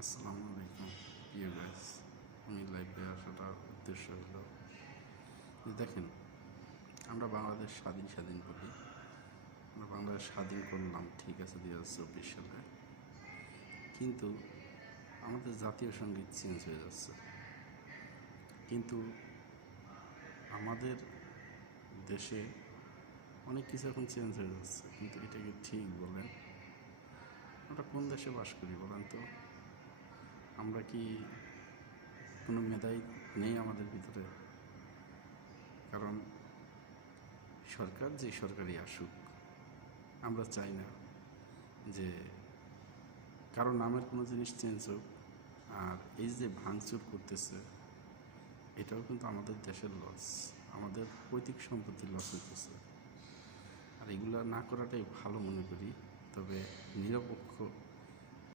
আসসালামু আলাইকুম প্রিয় গাইস। আমি লাইভে আসাটার উদ্দেশ্য হলো যে দেখেন, আমরা বাংলাদেশ স্বাধীন স্বাধীন বলি। আমরা বাংলাদেশ স্বাধীন করলাম, ঠিক আছে, 2024 সালে, কিন্তু আমাদের জাতীয় সঙ্গীত চেঞ্জ হয়ে যাচ্ছে। কিন্তু আমাদের দেশে অনেক কিছু এখন চেঞ্জ হয়ে যাচ্ছে, কিন্তু এটা কি ঠিক বলেন? আমরা কোন দেশে বাস করি বলেন তো? আমরা কি কোনো মেধাই নেই আমাদের ভিতরে? কারণ সরকার যে সরকারই আসুক, আমরা চাই না যে কারো নামের কোনো জিনিস চেঞ্জ হোক। আর এই যে ভাঙচুর করতেছে, এটাও কিন্তু আমাদের দেশের লস, আমাদের পৈতৃক সম্পত্তির লস হইতেছে। আর এগুলো না করাটাই ভালো মনে করি। তবে নিরপেক্ষ